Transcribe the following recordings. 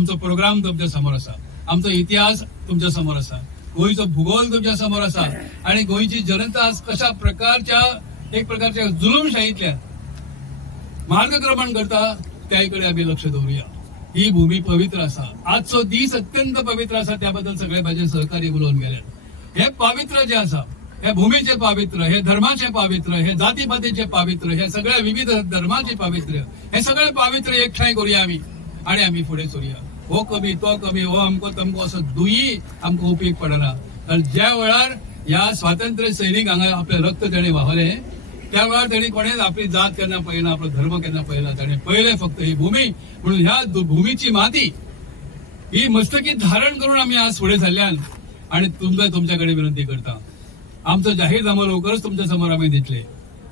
आमचो प्रोग्राम तुमच्या समोर आसा, आमचो इतिहास तुमच्या समोर आसा, गोंयचो भूगोल तुमच्या समोर आसा आणि गोंयची जनता आज कशा प्रकारच्या एक प्रकारच्या जुलूमशाहीतल्या मार्गक्रमण करता त्याकडे आम्ही लक्ष दवरुया. ही भूमी पवित्र आसा, आजचो दीस अत्यंत पवित्र आसा, त्याबद्दल सगळे माझे सहकारी उलोवन गेल्यात. हे पवित्र जे आसा, हे भूमीचे पावित्र्य, हे धर्माचे पावित्र्य, हे जातीपातीचे पावित्र्य, हे सगळ्या विविध धर्माचे पावित्र्य, हे सगळे पावित्र्य एकठांय करूया आम्ही आणि आम्ही फुडें सरूया. हो कमी तो कमी, हो अमको तमको असो दुयी आमकां उपयोग पडना. कारण ज्या वेळार ह्या स्वातंत्र्य सैनीक हांगा आपले रक्त ताणें व्हावले त्या वेळार तांणी कोणेच आपली जात केन्ना पळयना, आपलो धर्म केन्ना पळयना. ताणें पळयलें फक्त ही भूमी. म्हणून ह्या भूमीची माती ही मस्तकी धारण करून आम्ही आज फुडें सरल्यान. आणि तुमच्याकडे विनंती करता, आमचो जाहीरनामो लवकरच तुमच्या समोर आम्ही दितले.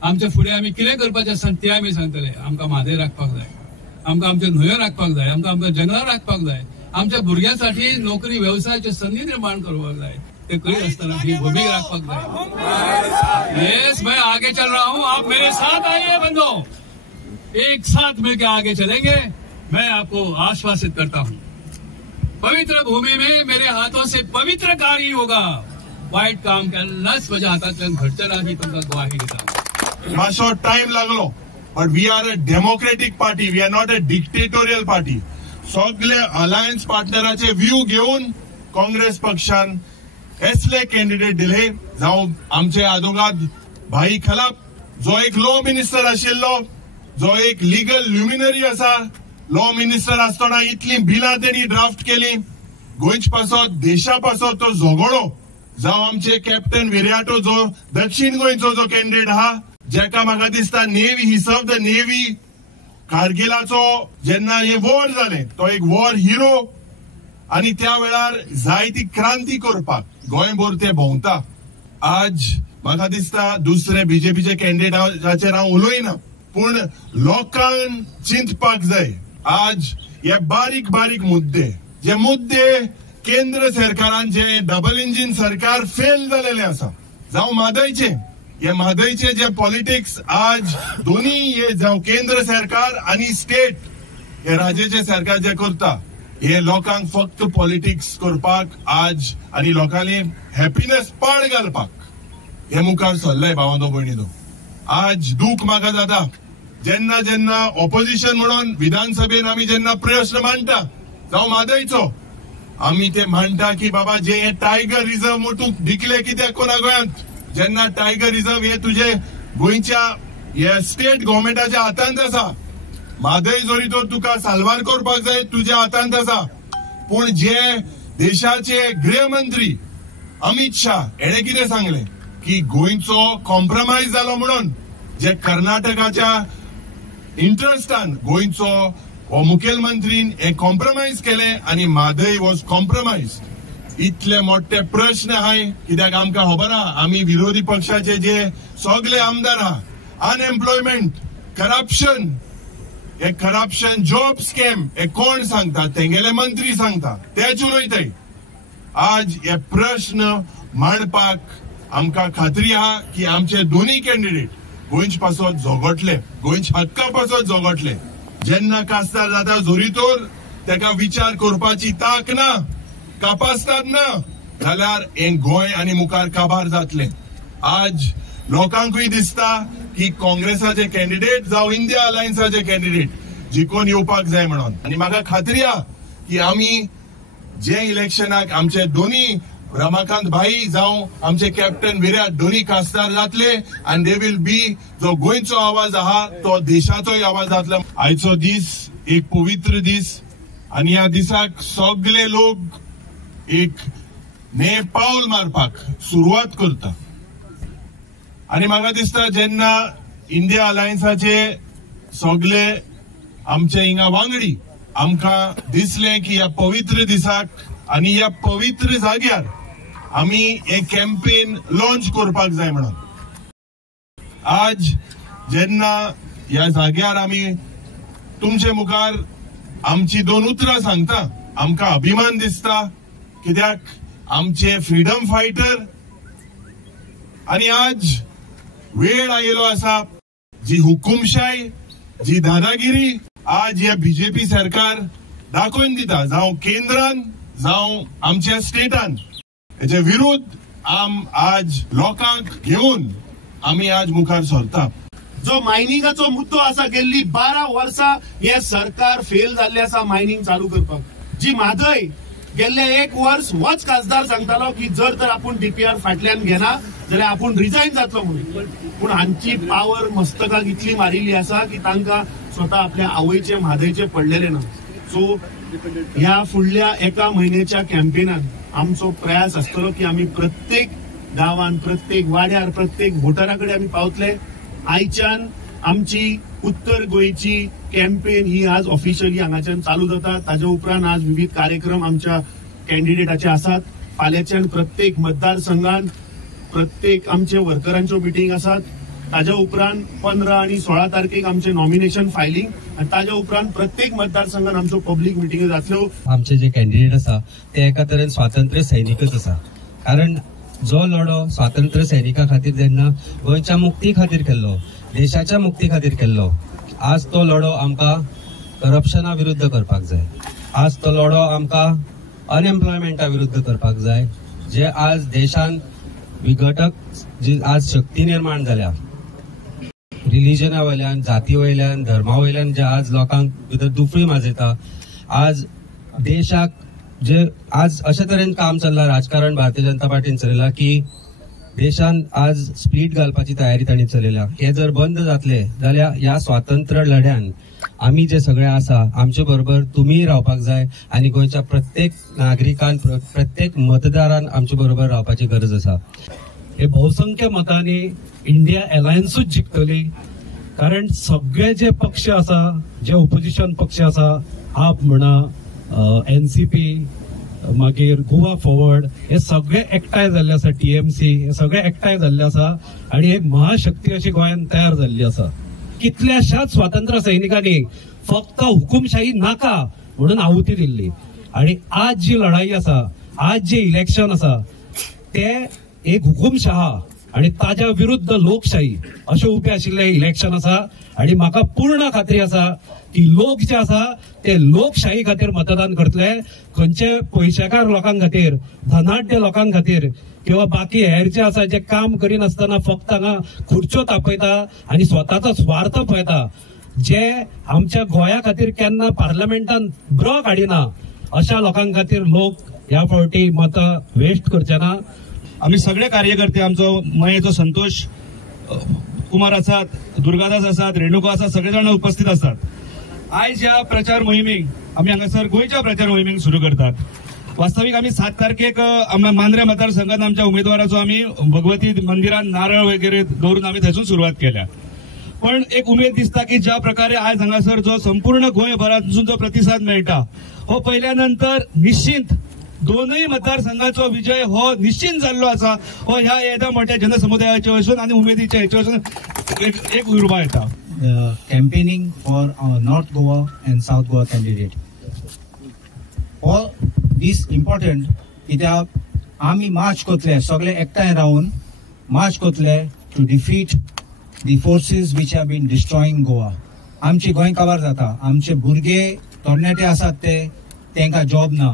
आमच्या फुडें आम्ही कितें करपाचें आसा तें आमी सांगतले. आमकां म्हादय राखपाक जाय, आमकां आमच्या न्हंयो राखपाक जाय, आमकां आमच्या जंगलां राखपाक जाय, आमच्या भुरग्यांसाठी नोकरी व्यवसायाची संधी निर्माण करपाक जाय. ते करीत असताना ही भूमी राखपाक जाय. यस, मैं आगे चल रहा हूं, आप मेरे साथ आइए बंधो, एक साथ मिलकर आगे चलेंगे. मैं आपको आश्वासित करता हूं, पवित्र भूमि में मेरे हाथों से पवित्र कार्य होगा. वाईट काम केन्नाच माझ्या हातांतल्यान घडचें ना ही तुमकां ग्वाही दिता. मातसो टाइम लागलो, but we are a democratic party, we are not a dictatorial party. सगळे अलायन्स पार्टनराचे व्यू घेऊन काँग्रेस पक्षान असले कॅन्डिडेट दिले. जावं आमचे आदोगाद भाई खलाप जो एक लॉ मिनिस्टर आशिल्लो, जो एक लिगल ल्युमिनरी आसा, लॉ मिनिस्टर आसतना इतली बिलां तेणी ड्राफ्ट केली गोंयच पासत देशा पासत तो झगडो. जावं आमचे कॅप्टन विराटो जो दक्षिण गोंयचो जो कॅन्डिडेट आहा, जेका म्हाका दिसता navy he serve the navy कारगिलाचो जेन्ना हे वॉर जालें तो एक वॉर हिरो. आणि त्या वेळार जायती क्रांती करपाक गोंयभर ते भोंवता. आज म्हाका दिसता दुसरे बीजेपीचे कॅन्डिडेटाचेर हांव उलयना, पूण लोकांक चिंतपाक जाय. आज हे बारीक बारीक मुद्दे, जे मुद्दे केंद्र सरकारांचे डबल इंजिन सरकार फेल झालेले आसा, जावं म्हादयचे, हे म्हादयचे जे पॉलिटिक्स आज दोन्ही हे जावं केंद्र सरकार आणि स्टेट हे राज्याचे सरकार जे करता, हे लोकांक फक्त पॉलिटिक्स करपाक आज आणि लोकांनी हॅपीनेस पाड घालपाक हे मुखार सरलाय. भावांनो भयणीनो, आज दूख म्हाका जाता जेन्ना जेन्ना ऑपोजिशन म्हणून विधानसभेन आमी जेन्ना प्रश्न मांडटा, जावं म्हादयचो, आमी ते मांडटा की बाबा जे हे टायगर रिझर्व मोठूक दिकले कित्याक कोणा गोंयांत. जेन्ना टायगर रिझर्व हे तुझे गोंयच्या हे स्टेट गव्हर्मेंटाच्या हातांत आसा, म्हादय जरी तर तुका साल्वार करपाक जाय तुझ्या हातांत आसा. पूण जे देशाचे गृहमंत्री अमित शाह हेणे कितें सांगले की गोंयचो कॉम्प्रमायज जालो म्हणून, जे कर्नाटकाच्या इंटरेस्टान गोंयचो हो मुखेलमंत्रीन हे कॉम्प्रमायज केले आणि म्हादय वॉज कॉम्प्रमायज. इतले मोठे प्रश्न आहाय कित्याक आमकां खबर आहा आमी विरोधी पक्षाचे जे सगळे आमदार आहा, अनएम्प्लॉयमेंट, करप्शन, हे करप्शन जॉब स्कॅम हे कोण सांगता? तेंगेले मंत्री सांगता, तेच उलयताय. आज हे प्रश्न मांडपाक आमकां खात्री आहा की आमचे दोन्ही कॅन्डिडेट गोंयच पासत झगडले, गोंयच हक्का पासत झगडले. जेन्ना कास्तार जाता जोरी तर तेका विचार करपाची ताक ना, कापासतात ना, जाल्यार हे गोंय आनी मुखार काबार जातले. आज लोकांकूय दिसता की काँग्रेसाचे कॅन्डिडेट जावं इंडिया अलायन्साचे कॅन्डिडेट जिखून येवपाक जाय म्हणून. आणि म्हाका खात्री आहा की आमी जे इलेक्शनाक आमचे दोन्ही रमाकांत भाई जावं आमचे कॅप्टन विराट दोन्ही खासदार जातले आणि दे विल बी जो गोंयचो आवाज आहा तो देशाचोय आवाज जातलो. आयचो दीस एक पवित्र दीस आणि ह्या दिसाक सगळे लोक एक ने पावल मारपाक सुरवात करता. आणि म्हाका दिसता जेन्ना इंडिया अलायन्साचे सगळे आमचे हिंगा वांगडी आमकां दिसले की ह्या पवित्र दिसाक आणि ह्या पवित्र जाग्यार आमी एक कॅम्पेन लॉन्च करपाक जाय म्हणून. आज जेन्ना ह्या जाग्यार आमी तुमचे मुखार आमची दोन उतरां सांगता, आमकां अभिमान दिसता कित्याक आमचे फ्रीडम फायटर. आणि आज वेळ आयलो आसा जी हुकुमशाही, जी दादागिरी आज या बीजेपी सरकार दाखोवन दिता, जावं केंद्रान जावं आमच्या स्टेटान, हेचे विरुद्ध आज लोकांक घेऊन आम्ही आज मुखार सरता. जो मायनिंगाचो मुद्दो आसा, गेल्ली 12 वर्सां हे सरकार फेल जाल्ले आसा मायनिंग चालू करपाक. जी म्हादय गेल्ले 1 वर्स होच खासदार सांगतालो की जर तर आपूण डीपीआर फाटल्यान घेना जाल्यार आपूण रिजायन जातलो म्हणून. पूण हांची पावर मस्तकाक इतली मारिल्ली आसा की तांकां स्वता आपल्या आवयचे म्हादयचे पडलेले ना. सो ह्या फुडल्या 1 म्हयन्याच्या कॅम्पेनान आमचो प्रयास आसतलो की आमी प्रत्येक गांवान, प्रत्येक वाड्यार, प्रत्येक वोटराकडे आमी पावतले. आयच्यान आमची उत्तर गोंयची कॅम्पेन ही आज ऑफिशियली हांगाच्यान चालू जाता. ताज्या उपरांत आज विविध कार्यक्रम आमच्या कॅन्डिडेटाचे आसात. फाल्यांच्यान प्रत्येक मतदारसंघान प्रत्येक आमचे वर्करांच्यो मिटींग आसात. ताज्या उपरांत 15 आणि 16 तारखेक आमचे नॉमिनेशन फायलिंग आणि ताज्या उपरांत प्रत्येक मतदारसंघान आमच्यो पब्लीक मिटींग जातल्यो. आमचे जे कॅन्डिडेट आसा ते एका तरेन स्वातंत्र्य सैनिकच आसा. कारण जो लढो स्वातंत्र्य सैनिका खातीर जेन्ना गोंयच्या मुक्ती खातीर केल्लो, देशाच्या मुक्ती खातीर केल्लो, आज तो लढो आमकां करप्शना विरुद्ध करपाक जाय. आज तो लढो आमकां अनएम्प्लॉयमेंटा विरुद्ध करपाक जाय. जे आज देशान विघटक जी आज शक्ती निर्माण जाल्या, रिलिजना वयल्यान, जाती वयल्यान, धर्मा वयल्यान जे आज लोकांक भितर दुफळी माजयता. आज देशाक जे आज अशा तरेन काम चल्लां, राजकारण भारतीय जनता पार्टीन चलयलां की देशान आज स्प्लीट घालपाची तयारी तांणी चलयल्या. हे जर बंद जातले जाल्यार ह्या स्वातंत्र्य लढ्यान आमी जे सगळे आसा आमचे बरोबर तुम्ही रावपाक जाय आणि गोंयच्या प्रत्येक नागरिकान, प्रत्येक मतदारान आमचे बरोबर रावपाची गरज आसा. हे बहुसंख्य मतांनी इंडिया अलायन्सूच जिखतली. कारण सगळे जे पक्ष आसा, जे ओपोजिशन पक्ष आसा, आप म्हणा, एनसीपी, मागीर गोवा फॉरवर्ड, हे सगळे एकठांय जाल्ले आसा. टीएमसी हे सगळे एकठांय जाल्ले आसा आणि एक महाशक्ती अशी गोंयांत तयार जाल्ली आसा. कितल्याशाच स्वातंत्र्य सैनिकांनी फक्त हुकुमशाही नाका म्हणून आहुती दिल्ली. आणि आज जी लढाई आसा, आज जे इलेक्शन आसा, ते एक हुकुमशहा आणि ताज्या विरुद्ध लोकशाही अशें उबे आशिल्ले इलेक्शन आसा. आणि म्हाका पूर्ण खात्री आसा की लोक जे आसा ते लोकशाही खातीर मतदान करतले. खंयचे पयशेकार लोकांक खातीर, धनाढ्य लोकांक खातीर किंवा बाकी हेर जे आसा जे काम करिनासतना फक्त हांगा खुर्च्यो तापयता आणि स्वताचो स्वार्थ पळयता, जे आमच्या गोंया खातीर केन्ना पार्लमेंटान ब्रो काडिना, अशा लोकांक खातीर लोक ह्या फावटी मतां वेस्ट करचे ना. आम्ही सगळे कार्यकर्ते, आमचो मयेचो संतोष कुमार आसात, दुर्गादास आसात, रेणुका आसात, सगळे जाण उपस्थित असतात. आयज ह्या प्रचार मोहिमेक आम्ही हांगासर गोंयच्या प्रचार मोहिमेक सुरू करतात. वास्तविक आम्ही 7 तारखेक मांद्रे मतदारसंघात आमच्या उमेदवाराचो आम्ही भगवती मंदिरात नारळ वगैरे दवरून आम्ही थंयसून सुरुवात केल्या. पण एक उमेद दिसता की ज्या प्रकारे आज हांगासर जो संपूर्ण गोंयभरांतसून जो प्रतिसाद मेळटा, हो पहिल्या नंतर निश्चित दोनही मतदारसंघाचो विजय हो निश्चित जाल्लो आसा. हो ह्या येद्या मोठ्या जनसमुदायाचे वचून आणि उमेदीच्या हेचे वचून एक उर्बा येता. Campaigning for our North Goa and South Goa candidate. All this important कित्याक आमी मार्च कोतले, सगळे एकठांय Ravan March कोतले to defeat the forces which have been destroying Goa. आमची गोंय काबार जाता, आमचे भुरगे तरणाटे आसात ते तांकां जॉब ना.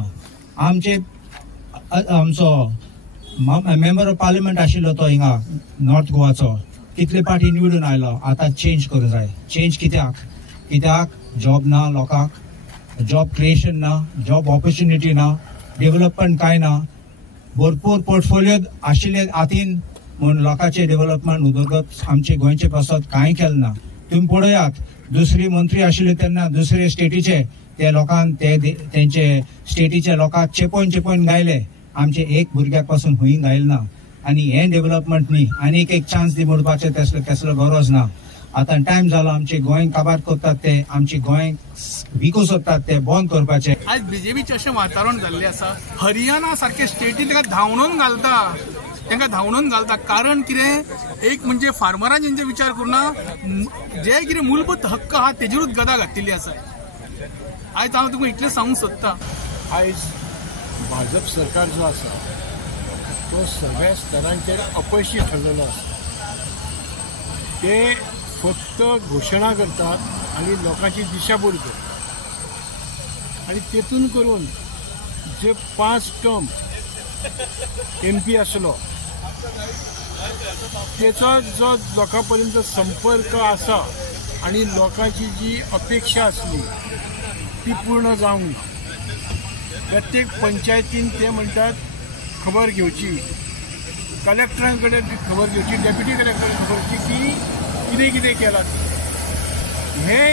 आमचो मेंबर ऑफ पार्लिमेंट आशिल्लो तो हिंगा नॉर्थ गोवाचो, कितले पार्टी निवडून आयलो, आता चेंज करूं जाय. चेंज कित्याक जॉब ना लोकांक, जॉब क्रिएशन ना, जॉब ऑपॉर्च्युनिटी ना, डेव्हलपमेंट काय ना. भरपूर पोर्टफोलियो आशिल्ले हातीन म्हणून लोकांचे डेव्हलपमेंट उदरगत आमचे गोंयचे पासत कांय केलें ना. तुम्ही पळयात, दुसरी मंत्री आशिल्ले तेन्ना दुसरे स्टेटीचे ते लोकांक तेंचे स्टेटीचे लोकांक चेपोवन गायले, आमचे एक भुरग्याक पासून हुंय गायल ना. आणि हे डेव्हलपमेंट न्ही, आनी एक चान्स दी म्हणपाचे कसलो गरज ना. आता टाइम जालो आमचे गोंय काबार करतात ते, आमचे गोंय विकू सोदतात ते बंद करपाचे. आज बीजेपीचे अशें वातावरण जाल्लें आसा, हरियाणा सारखे स्टेटीन तांकां धांवणून घालता. कारण कितें, एक म्हणजे फार्मरांचे जेंचे विचार करुना, जे कितें मूलभूत हक्क आहा तेजेरूच गदा घातिल्ली आसा. आयज हांव तुका इतलें सांगूंक सोदतां, आयज भाजप सरकार जो आसा तो सगळ्या स्तरांचेर अपयशी ठरलेलो आसा. ते फक्त घोशणा करतात आणि लोकांची दिशाभूल करतात. आणि तेतून करून जे 5 टर्म MP आसलो त्याचा जो लोकांपर्यंत संपर्क आसा आणि लोकांची जी अपेक्षा असली ती पूर्ण जावंक ना. प्रत्येक पंचायतीन ते म्हणतात खबर घेवची, कलेक्टरांकडे खबर घेवची, डेप्युटी कलेक्टरांकडे खबर घेवची की कितें कितें केलां. हे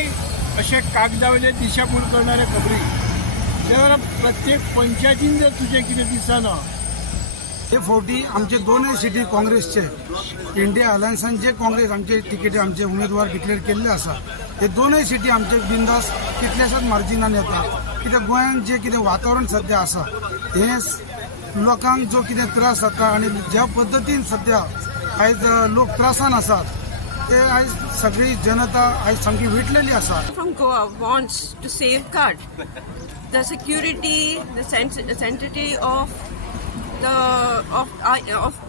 अशे कागदावयले दिशाभूल करणारे खबरी जाल्यार प्रत्येक पंचायतीन जर तुजें कितें दिसना. हे फावटी आमचे दोनूय सिटी काँग्रेसचे इंडिया अलायन्सान जे काँग्रेस आमचे तिकेटी आमचे उमेदवार डिक्लेअर केल्ले आसा ते दोनूय सिटी आमचे बिंदास कितल्याशाच मार्जिनान येता. कित्याक गोंयांत जे कितें वातावरण सध्या आसा हे लोकांक जो कितें त्रास जाता आनी ज्या पद्दतीन सध्या आयज लोक त्रासान आसात ते आयज सगळी जनता आयज सामकी विटलेली आसा. From Goa wants to safeguard the security, the sanctity of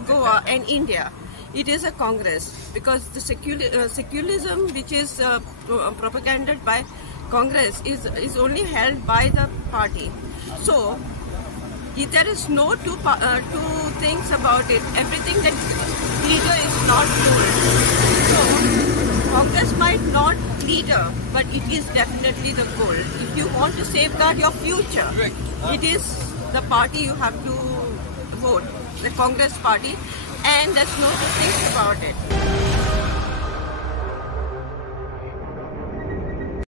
Goa and India. It is a Congress because the secularism which is propagated by Congress is only held by the party. So if there is no two things about it. Everything that leader is not told. So Congress might not leader, but it is definitely the goal. If you want to safeguard your future, it is the party you have to vote, the Congress party, and there's no two things about it.